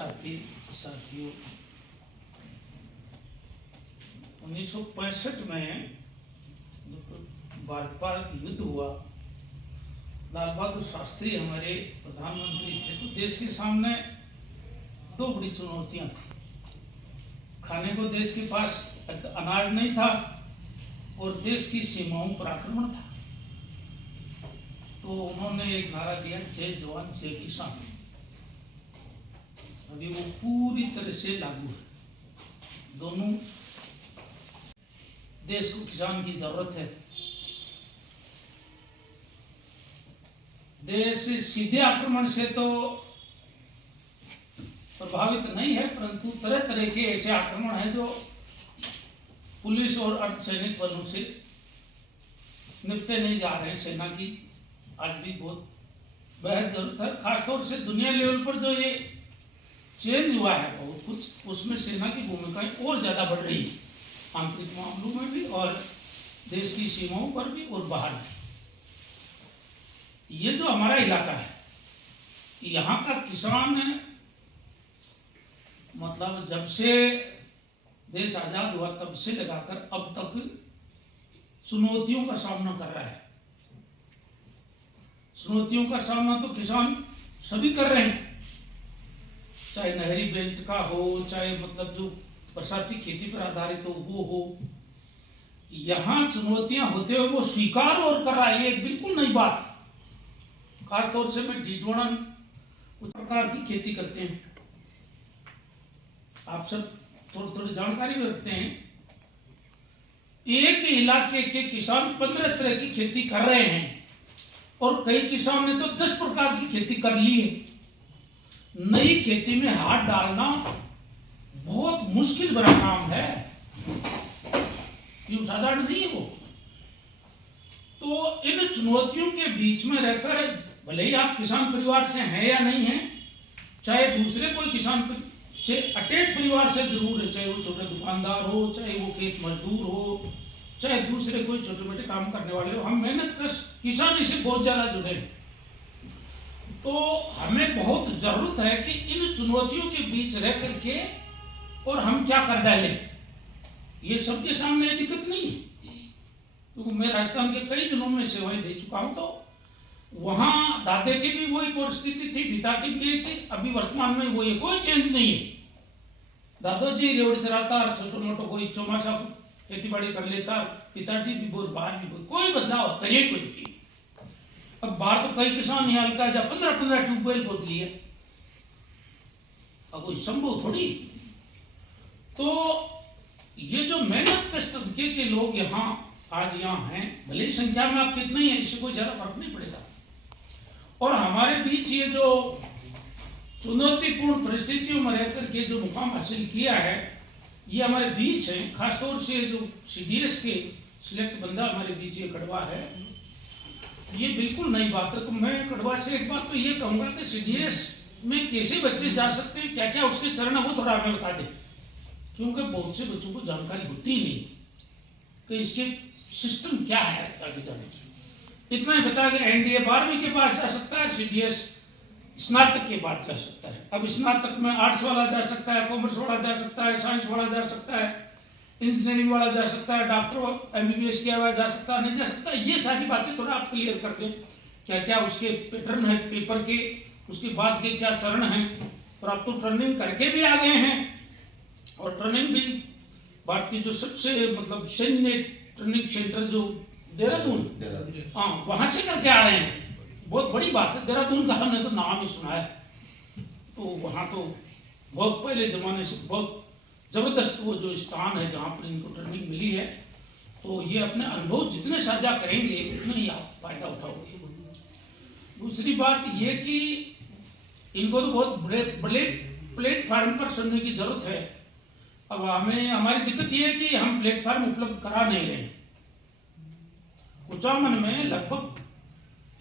साथियों 1965 में भारत पाक युद्ध हुआ, लाल बहादुर शास्त्री हमारे प्रधानमंत्री थे, तो देश के सामने दो बड़ी चुनौतियां थी। खाने को देश के पास अनाज नहीं था और देश की सीमाओं पर आक्रमण था। तो उन्होंने एक नारा दिया, जय जवान जय किसान। अभी वो पूरी तरह से लागू है। दोनों देश को किसान की जरूरत है। देश सीधे आक्रमण से तो प्रभावित नहीं है, परंतु तरह तरह के ऐसे आक्रमण हैं जो पुलिस और अर्धसैनिक बलों से निपटे नहीं जा रहे। सेना की आज भी बहुत बेहद जरूरत है। खासतौर से दुनिया लेवल पर जो ये चेंज हुआ है बहुत कुछ, उसमें सेना की भूमिकाएं और ज्यादा बढ़ रही है, आंतरिक मामलों में भी और देश की सीमाओं पर भी और बाहर भी। ये जो हमारा इलाका है, यहाँ का किसान मतलब जब से देश आजाद हुआ तब से लगाकर अब तक चुनौतियों का सामना कर रहा है। चुनौतियों का सामना तो किसान सभी कर रहे हैं, चाहे नहरी बेल्ट का हो, चाहे मतलब जो बरसाती खेती पर आधारित हो वो हो। यहाँ चुनौतियां होते हुए वो स्वीकार और कर रहा है, ये एक बिल्कुल नई बात है। खासतौर से मैं डीडवाना उस प्रकार की खेती करते हैं, आप सब थोड़ी थोड़ी जानकारी भी रखते हैं। एक इलाके के किसान 15 तरह की खेती कर रहे हैं और कई किसान ने तो 10 प्रकार की खेती कर ली है। नई खेती में हाथ डालना बहुत मुश्किल बड़ा काम है, क्यों साधारण नहीं है वो। तो इन चुनौतियों के बीच में रहकर, भले ही आप किसान परिवार से हैं या नहीं हैं, चाहे दूसरे कोई किसान से अटैच परिवार से जरूर है, चाहे वो छोटे दुकानदार हो, चाहे वो खेत मजदूर हो, चाहे दूसरे कोई छोटे मोटे काम करने वाले हो, हम मेहनत कर किसानी से बहुत ज्यादा जुड़े हैं। तो हमें बहुत जरूरत है कि इन चुनौतियों के बीच रह करके और हम क्या कर डालें, ये सबके सामने दिक्कत नहीं है। तो मैं राजस्थान के कई जिलों में सेवाएं दे चुका हूं, तो वहां दादे की भी वही परिस्थिति थी, पिता की भी यही थी, अभी वर्तमान में वही, कोई चेंज नहीं है। दादाजी रेवड़ी चलाता, छोटो मोटो कोई चौमासा खेती बाड़ी कर लेता, पिताजी भी बोल, बाहर भी बोल, कोई बदलाव करिए कोई की। अब बाहर तो कई किसान यहाँ हल्का जा 15-15 ट्यूबवेल खोद लिए, अब कोई संभव थोड़ी। तो ये जो मेहनत कश तबके के लोग यहाँ आज यहाँ हैं, भले ही संख्या में आप कितने ही हैं, इससे कोई ज्यादा फर्क नहीं पड़ेगा। और हमारे बीच ये जो चुनौतीपूर्ण परिस्थितियों में रहकर के जो मुकाम हासिल किया है, ये हमारे बीच है। खासतौर से जो सीडीएस के सिलेक्ट बंदा हमारे बीच ये कड़वा है, ये बिल्कुल नई बात है। तो मैं कड़वा से एक बात तो ये कहूंगा कि सीडीएस में कैसे बच्चे जा सकते हैं, क्या क्या उसके चरण है, वो थोड़ा हमें बता दें, क्योंकि बहुत से बच्चों को जानकारी होती ही नहीं कि इसके सिस्टम क्या है आगे जाने की। इतना ही बता कि एनडीए 12वीं के बाद जा सकता है, सीडीएस स्नातक के बाद जा सकता है। अब स्नातक में आर्ट्स वाला जा सकता है, कॉमर्स वाला जा सकता है, साइंस वाला जा सकता है, इंजीनियरिंग वाला जा सकता है, डॉक्टर एमबीबीएस किया हुआ जा सकता है, नहीं जा सकता। ये सारी बातें थोड़ा आप क्लियर कर दें, क्या क्या उसके पैटर्न है पेपर के, उसके बाद के क्या चरण हैं। और आप तो ट्रेनिंग करके भी आ गए हैं, और ट्रेनिंग भी भारत की जो सबसे मतलब सैन्य ट्रेनिंग सेंटर जो देहरादून, हाँ वहां से करके आ रहे हैं। बहुत बड़ी बात है, देहरादून का हमने तो नाम ही सुना है। तो वहाँ तो बहुत पहले जमाने से बहुत जबरदस्त वो जो स्थान है जहाँ पर इनको ट्रेनिंग मिली है। तो ये अपने अनुभव जितने साझा करेंगे उतने ही आप फायदा उठाओगे। दूसरी बात ये कि इनको तो बहुत बड़े प्लेटफार्म पर सुनने की जरूरत है। अब हमें हमारी दिक्कत ये है कि हम प्लेटफार्म उपलब्ध करा नहीं रहे। कुचामन में लगभग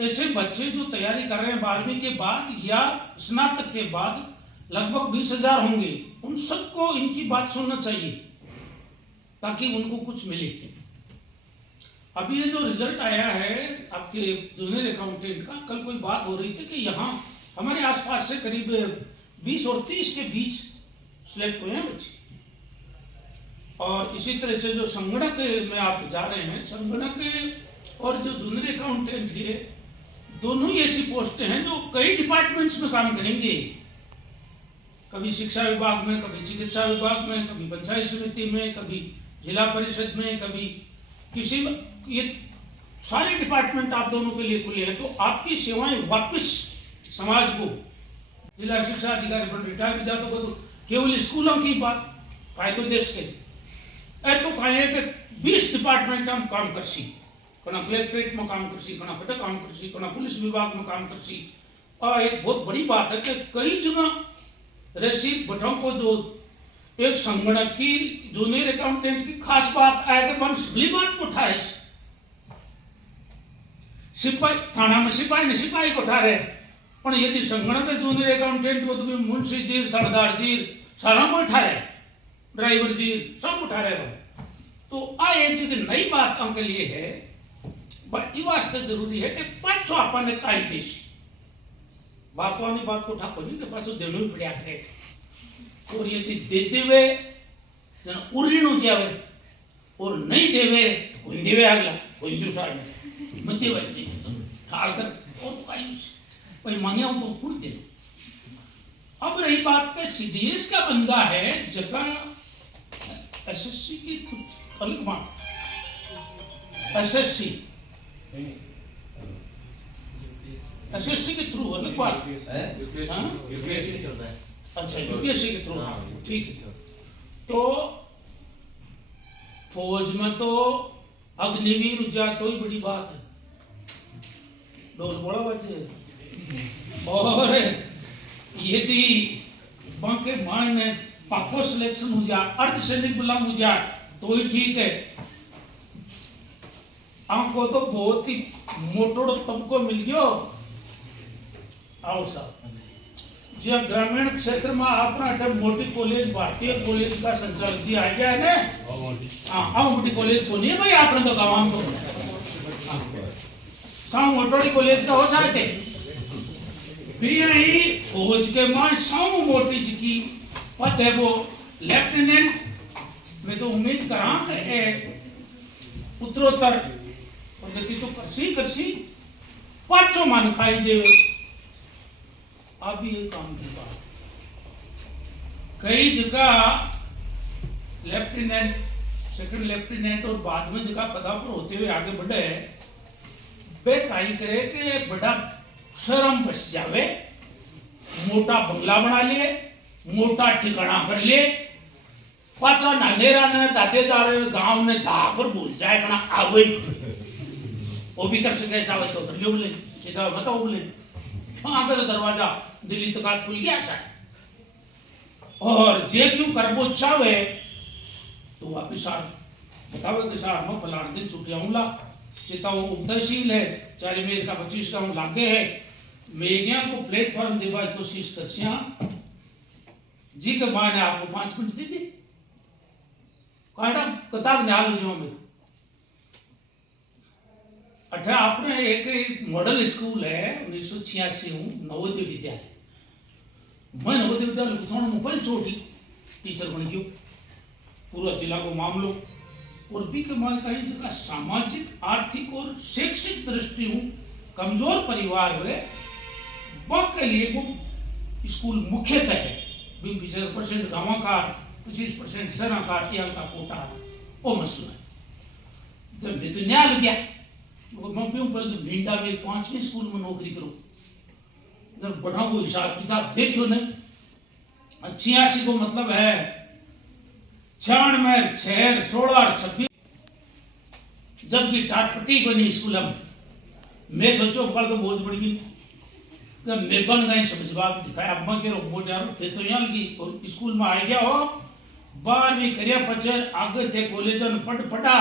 ऐसे बच्चे जो तैयारी कर रहे हैं 12वीं के बाद या स्नातक के बाद, लगभग 20,000 होंगे। उन सबको इनकी बात सुनना चाहिए ताकि उनको कुछ मिले। अभी ये जो रिजल्ट आया है आपके जूनियर अकाउंटेंट का, कल कोई बात हो रही थी कि यहाँ हमारे आसपास से करीब 20 और 30 के बीच सिलेक्ट हुए हैं बच्चे। और इसी तरह से जो संगणक में आप जा रहे हैं, संगणक और जो जूनियर अकाउंटेंट है, दोनों ही ऐसी पोस्टें हैं जो कई डिपार्टमेंट्स में काम करेंगे। कभी शिक्षा विभाग में, कभी चिकित्सा विभाग में, कभी पंचायत समिति में, कभी जिला परिषद में, कभी किसी, ये सारे डिपार्टमेंट आप दोनों के लिए खुले हैं। तो आपकी सेवाएं वापस समाज को, जिला शिक्षा अधिकारी बन रिटायर जाते हो तो केवल स्कूलों की बात फायदो देश के तो कहे कि 20 डिपार्टमेंट हम काम करसी, कना कलेक्ट्रेट में काम करसी, कना कटा काम करसी, कना पुलिस विभाग में काम करसी। और एक बहुत बड़ी बात है कि कई जगह रसीद बटों को जो एक संगणक की जूनियर अकाउंटेंट की खास बात है कि मन सगली बात को उठाए, सिपाही थाना में सिपाही को उठा रहे, पर यदि संगणक जूनियर अकाउंटेंट को तो मुंशी जी, थानेदार जी सारा को उठा रहे, ड्राइवर जी सब उठा रहे। तो आ एक जगह नई बात के लिए है, ये वास्ते जरूरी है कि पाछो आपने काई देश बातों की बात को ठाको नहीं कि पाछो देनो ही पड़िया करे। और यदि देते हुए जना उरीणु जावे और नहीं देवे तो कोई देवे अगला कोई दूसरा में मत देवे नहीं तो ठाल कर और तो काई भाई मांगे तो पूर्ण दे। अब रही बात का सीडीएस का बंदा है जगह एसएससी की खुद अलग बात, एसएससी के थ्रू अलग बात, यूपीएससी चलता है। अच्छा यूपीएससी के थ्रू, ठीक है। तो फौज में तो अग्निवीर जा तो ही बड़ी बात है, ढोल बोला बचे। और यदि बांके मान में पाको सिलेक्शन हो जा, अर्धसैनिक गुलाम हो जा तो ही ठीक है। आपको तो बहुत ही मोटोड़ो तबको मिल गयो। आओ साहब जो ग्रामीण क्षेत्र में अपना मोटी कॉलेज भारतीय कॉलेज का संचालन किया आ गया है ना। हाँ मोटी कॉलेज को नहीं भाई, आपने तो गाँव को साउ मोटोड़ी कॉलेज का हो जाते फिर यही फौज के मां साउ मोटी जी की पद है वो लेफ्टिनेंट। मैं तो उम्मीद करा उत्तरोत्तर प्रगति तो करसी पांचों मान खाई देवे। अभी ये काम की बात कई जगह लेफ्टिनेंट, सेकंड लेफ्टिनेंट और बाद में जगह पदा पर होते हुए आगे बढ़े, वे काई करे कि बड़ा शर्म बच जावे, मोटा बंगला बना लिए, मोटा ठिकाना कर लिए, पाचा नानेरा ने दादेदार गांव ने धा पर भूल जाए कना आवे वो भीतर से कहे चावे तो कर लियो बोले सीधा बताओ बोले आगे तो दरवाजा दिल्ली तक खुल गया शायद। और जे क्यों करबो चावे तो वापिस आ बतावे कि साहब मैं फलाने दिन छुट्टी आऊंगा, चिता वो तहसील है चारे मेल का 25 का लागे है, मेघिया को प्लेटफॉर्म देवा की कोशिश करसिया जी के माने आपको 5 मिनट दे दी कहना कताब न्याल जीवा में। तो अठा आपने एक मॉडल स्कूल है 1986 नवोदय विद्यालय, मैं नवोदय विद्यालय थोड़ा मोबाइल चोटी टीचर बन गयो, पूरा जिला को मामलो। और भी के मां कहीं जगह सामाजिक आर्थिक और शैक्षिक दृष्टि कमजोर परिवार हुए के लिए वो स्कूल मुख्यतः है 25% गाँव का 25% शहर का यहाँ का कोटा वो मसला है। जब मैं तो न्याय लग गया मैं क्यों पर भिंडा में 5वें स्कूल में नौकरी करूं, जब बढ़ा वो हिसाब किताब देखियो नहीं 86 को मतलब है 96 6 16 26 जबकि टाटपटी को नहीं स्कूल में मैं सोचो कल तो बोझ बढ़ गई जब मैं बन गई सब जवाब दिखाया अब मैं कह रहा बोझ यार थे तो यहाँ की और स्कूल में आ गया हो 12वीं करिया पचर आगे थे कॉलेज में पटा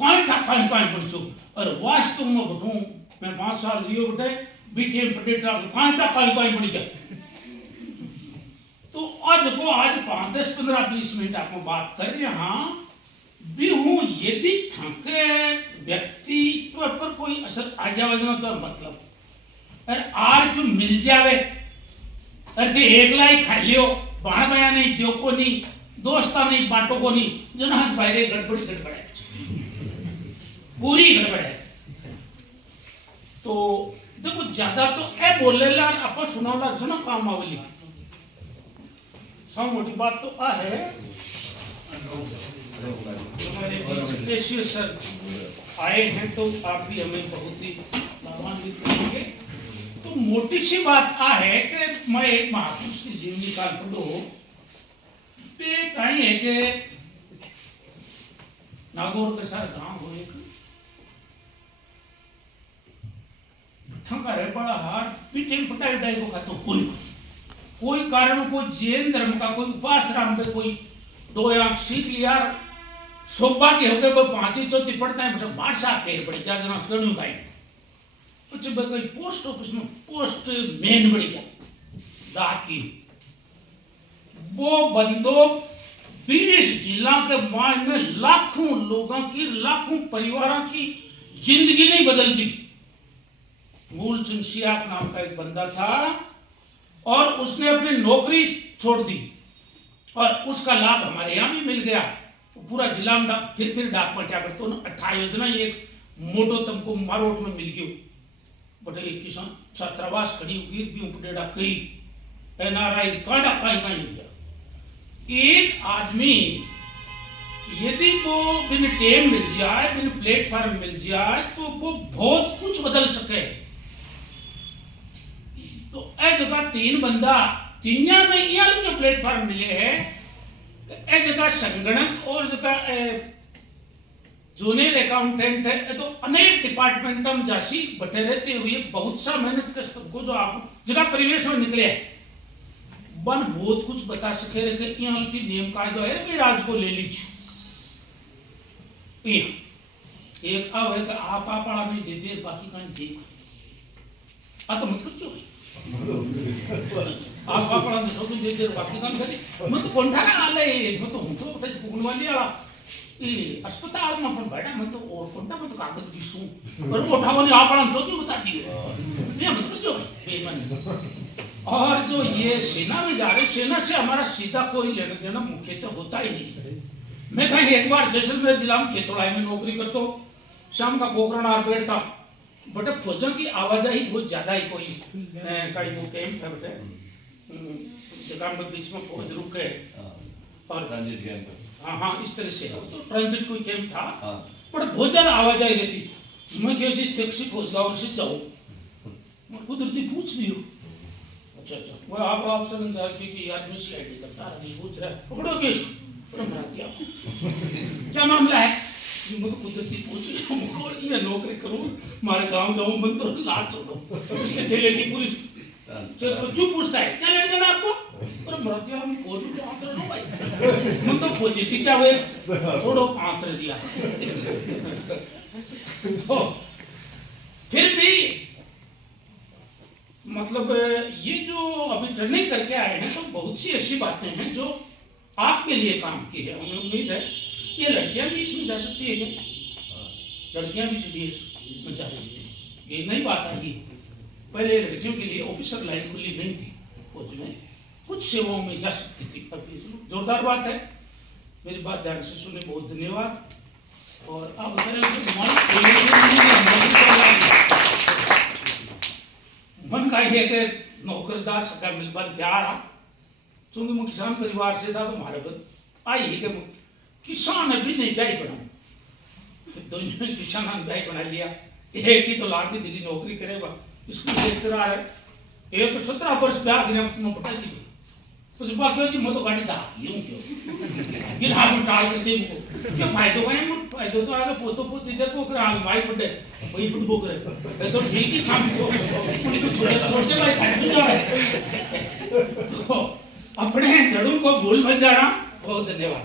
कहीं था कहीं पढ़छो और वास्तव में बठूं मैं 5 साल लियो बटे बीटीएम पटेटा कहीं था कहीं पढ़ गया। तो आज को आज 5 10 15 20 मिनट आप बात कर रहे हाँ भी हूँ यदि थके व्यक्तित्व पर कोई असर आ जाए तो मतलब अरे आर क्यों मिल जावे अरे जे एकला ही खा लियो, बाण बया नहीं, द्यो को नहीं, दोस्ता नहीं, बाटो को नहीं, जनाज बाहरे गड़बड़ी गड़बड़ है, पूरी गड़बड़ है। तो देखो ज्यादा तो ए बोलेला अपन सुनावला जो ना काम आवली, सब मोटी बात तो आ है। हमारे बीच केशियर सर आए हैं तो आप भी हमें बहुत ही लाभान्वित करेंगे। तो मोटी सी बात आ है कि मैं एक महापुरुष की जीवनी काल पढ़ो पे कहीं है कि नागौर के साथ गांव हो एक रे बड़ा हार पीटे पटाई उठाई को खातो कोई कारण कोई जैन धर्म का कोई उपासराम में कोई दो आंख सीख लिया सौभाग्य हो गए वो पांचवी चौथी पढ़ता है मतलब बाढ़ साहब कह पड़ी क्या जना सुनू का कुछ कोई पोस्ट ऑफिस में पोस्ट मैन बढ़ गया डाकी वो बंदो 20 जिला के मान में लाखों लोगों की लाखों परिवारों की जिंदगी नहीं बदल दी। मूल चंद सियाक नाम का एक बंदा था और उसने अपनी नौकरी छोड़ दी और उसका लाभ हमारे यहाँ भी मिल गया। पूरा जिला में फिर डाक पहुंचा कर तो 28 योजना एक मोटो तुमको मारोट में मिल गयो बट एक किसान छात्रावास खड़ी हुई भी उपडेड़ा कई एनआरआई कांडा काई काई हो गया। एक आदमी यदि वो बिन टेम मिल जाए बिन प्लेटफॉर्म मिल जाए तो वो बहुत कुछ बदल सके। तो ए जगह 3 बंदा तीनिया ने याल के प्लेटफॉर्म मिले हैं ए जगह संगणक और जगह जूनियर अकाउंटेंट है तो अनेक डिपार्टमेंट में जासी बटे रहते हुए बहुत सा मेहनत कर को जो आप जगह परिवेश में निकले बन बहुत कुछ बता सके रहे कि यहाँ की नियम कायदा है कि राज को ले लीजिए एक अब है कि आप पढ़ा नहीं देते बाकी कहीं देख आ तो मत कर क्यों आप पढ़ा दे तो देते बाकी काम करे मैं तो कोंठा ना आले मैं तो हूं तो उठे कुगल वाली आला ए अस्पताल में अपन बैठा मैं तो और कोंठा मैं तो कागज घिसूं और उठाओ ने आप पढ़ा सो क्यों बता दियो मैं मत कर क्यों बेईमान। और जो ये सेना में जा रहे सेना से हमारा सीधा कोई लेना देना मुख्य तो होता ही नहीं। मैं कहीं एक बार जैसलमेर जिला में खेतोड़ाई में नौकरी करता हूँ शाम का पोखरण आरपेड़ था बटे फौजों की आवाजाही बहुत ज्यादा ही कोई कहीं वो कैंप है बटे जगह में बीच में फौज रुक गए और ट्रांजिट कैंप हाँ इस तरह से तो ट्रांजिट कोई कैंप था बट बहुत ज्यादा आवाजाही रहती। मैं क्या जी टैक्सी फौज गाँव से जाऊँ कुदरती पूछ लियो अच्छा वो आप ऑप्शन इंतजार की आदमी सी आई डी करता है पूछ रहा है पकड़ो केस मरा दिया क्या मामला है मैं तो कुदरती पूछ ये नौकरी करूं हमारे गांव जाऊं मैं तो लाल छोड़ो उसके ठेले की पुलिस क्यों पूछता है क्या लेने देना आपको अरे मरा दिया हम खोजू तो आंतर लो भाई मैं तो खोजी थी क्या हुए थोड़ो आंतर दिया तो फिर भी मतलब ये जो अभी ट्रेनिंग करके आए हैं तो बहुत सी ऐसी बातें हैं जो आपके लिए काम की है। हमें उम्मीद है ये लड़कियां भी इसमें जा सकती है क्या लड़कियां भी सीडीएस में जा सकती है ये नई बात आई। पहले लड़कियों के लिए ऑफिसर लाइन खुली नहीं थी फौज में कुछ सेवाओं में जा सकती थी अभी जोरदार बात है। मेरी बात ध्यान से सुने बहुत धन्यवाद। और आप मन का है कि नौकरदार सका मिल बन तैयार आ क्योंकि मैं किसान परिवार से था तो हमारे बद आई है कि किसान अभी नहीं ब्याह बना दोनों किसान ब्याह बना लिया एक ही तो ला के दिल्ली नौकरी करेगा स्कूल लेक्चरर है एक 17 वर्ष ब्याह गिरा में पटा दी उस बाकी जी मैं तो गाड़ी दा यूं क्यों गिन हां टाल करते को क्या फायदो है मुझ फायदो तो आगे पोतो पोती देखो कर माई पड़े वही फुटबो करे तो ठीक ही काम तो छोड़ते भाई खाने जा रहे तो अपने जड़ों को भूल मत जाना। बहुत धन्यवाद।